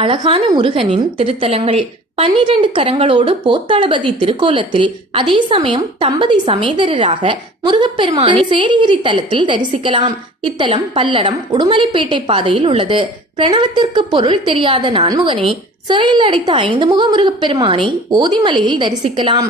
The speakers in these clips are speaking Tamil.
அழகான முருகனின் திருத்தலங்கள். பன்னிரண்டு கரங்களோடு போத்தளபதி திருக்கோலத்தில் அதே சமயம் தம்பதி சமேதரராக முருகப்பெருமானை சேரிகிரி தலத்தில் தரிசிக்கலாம். இத்தலம் பல்லடம் உடுமலைப்பேட்டை பாதையில் உள்ளது. பிரணவத்திற்கு பொருள் தெரியாத நான்முகனை சிறையில் அடைத்த ஐந்து முக முருகப்பெருமானை ஓதிமலையில் தரிசிக்கலாம்.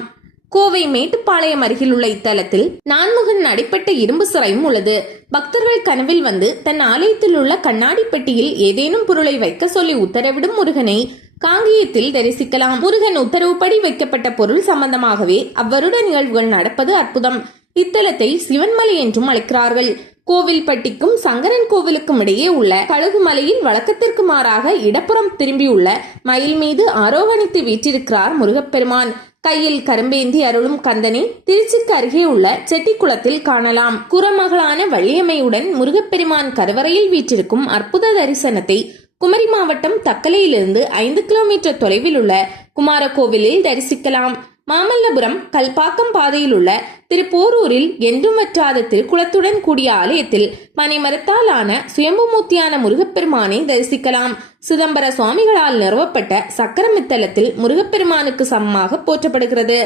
கோவை மேட்டுப்பாளையம் அருகில் உள்ள இத்தலத்தில் நான்முகன் அடிப்பட்ட இரும்பு சிறையும் உள்ளது. பக்தர்கள் கனவில் வந்து தன் ஆலயத்தில் உள்ள கண்ணாடி பெட்டியில் ஏதேனும் பொருளை வைக்க சொல்லி உத்தரவிடும் முருகனை காங்கியத்தில் தரிசிக்கலாம். முருகன் உத்தரவுப்படி வைக்கப்பட்ட பொருள் சம்பந்தமாகவே அவ்வருட நிகழ்வுகள் நடப்பது அற்புதம். இத்தலத்தை சிவன்மலை என்றும் அழைக்கிறார்கள். கோவில்பட்டிக்கும் சங்கரன் கோவிலுக்கும் இடையே உள்ள கழுகுமலையில் வழக்கத்திற்கு மாறாக இடப்புறம் திரும்பியுள்ள மயில் மீது ஆரோகணித்து வீற்றிருக்கிறார் முருகப்பெருமான். கையில் கரும்பேந்தி அருளும் கந்தனை திருச்சிக்கு அருகே உள்ள செட்டிக்குளத்தில் காணலாம். குரமகளான வள்ளியம்மையுடன் முருகப்பெருமான் கருவறையில் வீற்றிருக்கும் அற்புத தரிசனத்தை குமரி மாவட்டம் தக்கலையிலிருந்து ஐந்து கிலோமீட்டர் தொலைவில் உள்ள குமாரகோவிலில் தரிசிக்கலாம். மாமல்லபுரம் கல்பாக்கம் பாதையில் உள்ள திருப்போரூரில் என்றும் வற்றாத திருக்குளத்துடன் கூடிய ஆலயத்தில் பனைமரத்தால் ஆன சுயம்புமூர்த்தியான முருகப்பெருமானை தரிசிக்கலாம். சிதம்பர சுவாமிகளால் நிறுவப்பட்ட சக்கரமித்தலத்தில் முருகப்பெருமானுக்கு சமமாக போற்றப்படுகிறது.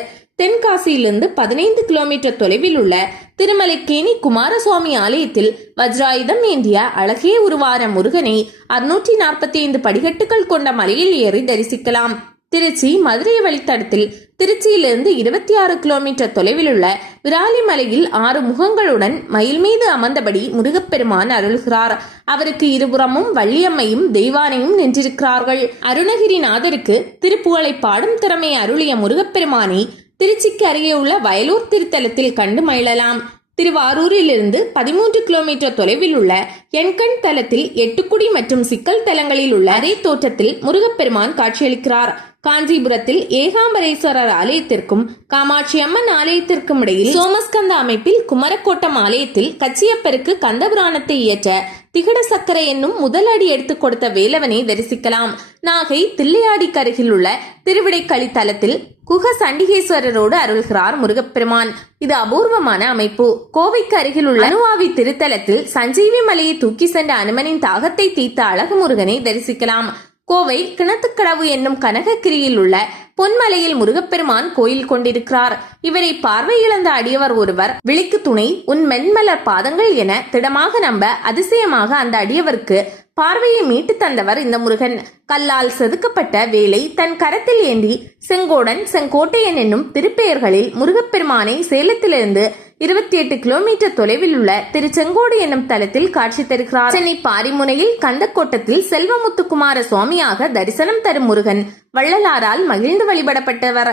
தென்காசியிலிருந்து பதினைந்து கிலோமீட்டர் தொலைவில் உள்ள திருமலைக்கேணி குமாரசுவாமி ஆலயத்தில் வஜ்ராயுதம் ஏந்திய அழகே உருவான முருகனை அறுநூற்றி நாற்பத்தி ஐந்து படிகட்டுகள் கொண்ட மலையில் ஏறி தரிசிக்கலாம். திருச்சி மதுரை வழித்தடத்தில் திருச்சியிலிருந்து இருபத்தி ஆறு கிலோமீட்டர் தொலைவில் உள்ள விராலிமலையில் ஆறு முகங்களுடன் மயில் மீது அமர்ந்தபடி முருகப்பெருமான் அருள்கிறார். அவருக்கு இருபுறமும் வள்ளியம்மையும் தெய்வானையும் நின்றிருக்கிறார்கள். அருணகிரிநாதருக்கு திருப்புகழை பாடும் திறமை அருளிய முருகப்பெருமானை திருச்சிக்கு அருகே உள்ள வயலூர் திருத்தலத்தில் கண்டு மயிலலாம் திருவாரூரிலிருந்து பதிமூன்று கிலோமீட்டர் தொலைவில் உள்ள எண்கண் தலத்தில் எட்டுக்குடி மற்றும் சிக்கல் தலங்களில் உள்ள அதே தோற்றத்தில் முருகப்பெருமான் காட்சியளிக்கிறார். காஞ்சிபுரத்தில் ஏகாம்பரேஸ்வரர் ஆலயத்திற்கும் காமாட்சி அம்மன் ஆலயத்திற்கும் இடையில் சோமஸ்கந்த அமைப்பில் குமரக்கோட்டம் ஆலயத்தில் கச்சியப்பருக்கு கந்தபுராணத்தை இயற்ற திகட சக்கரை என்னும் முதல் அடி எடுத்துக் கொடுத்த வேலவனை தரிசிக்கலாம். நாகை தில்லையாடிக்கு அருகில் உள்ள திருவிடைக்களி தலத்தில் குக சண்டிகேஸ்வரரோடு அருள்கிறார் முருகப்பெருமான். இது அபூர்வமான அமைப்பு. கோவைக்கு அருகில் உள்ள அனுவாவி திருத்தலத்தில் சஞ்சீவி மலையை தூக்கி சென்ற அனுமனின் தாகத்தை தீர்த்த அழகு முருகனை தரிசிக்கலாம். கோவை கிணத்துக்கடவு என்னும் கனககிரியில் உள்ள பொன்மலையில் முருகப்பெருமான் கோயில் கொண்டிருக்கிறார். இவரை பார்வை இழந்த அடியவர் ஒருவர் விழிக்கு துணை உன் மென்மலர் பாதங்கள் என திடமாக நம்ப அதிசயமாக அந்த அடியவருக்கு பார்வையை மீட்டு தந்தவர் இந்த முருகன். கல்லால் செதுக்கப்பட்ட வேலை தன் கரத்தில் ஏந்தி செங்கோடன் செங்கோட்டையன் என்னும் திருப்பெயர்களில் முருகப்பெருமானை சேலத்திலிருந்து இருபத்தி எட்டு கிலோமீட்டர் தொலைவில் உள்ள திருச்செங்கோடு என்னும் தலத்தில் காட்சி தருகிறார். சென்னை பாரிமுனையில் கந்தக்கோட்டத்தில் செல்வமுத்துக்குமார சுவாமியாக தரிசனம் தரும் முருகன் வள்ளலாரால் மகிழ்ந்து வழிபடப்பட்டவர்.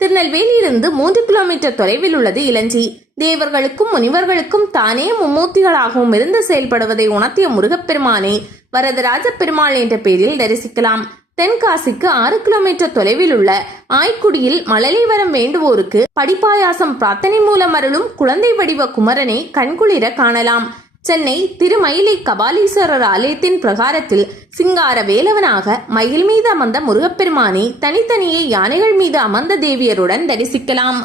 திருநெல்வேலியிலிருந்து மூன்று கிலோமீட்டர் தொலைவில் உள்ளது இளஞ்சி. தேவர்களுக்கும் முனிவர்களுக்கும் தானே மும்மூர்த்திகளாகவும் இருந்து செயல்படுவதை உணர்த்திய முருகப்பெருமானை வரதராஜ பெருமாள் என்ற பெயரில் தரிசிக்கலாம். தென்காசிக்கு ஆறு கிலோமீட்டர் தொலைவில் உள்ள ஆய்க்குடியில் மழலை வரம் வேண்டுவோருக்கு படிப்பாயாசம் பிரார்த்தனை மூலம் அருளும் குழந்தை வடிவ குமரனை கண்குளிர காணலாம். சென்னை திருமயிலை கபாலீஸ்வரர் ஆலயத்தின் பிரகாரத்தில் சிங்கார வேலவனாக மயில் மீது அமர்ந்த முருகப்பெருமானை தனித்தனியே யானைகள் மீது அமர்ந்த தேவியருடன் தரிசிக்கலாம்.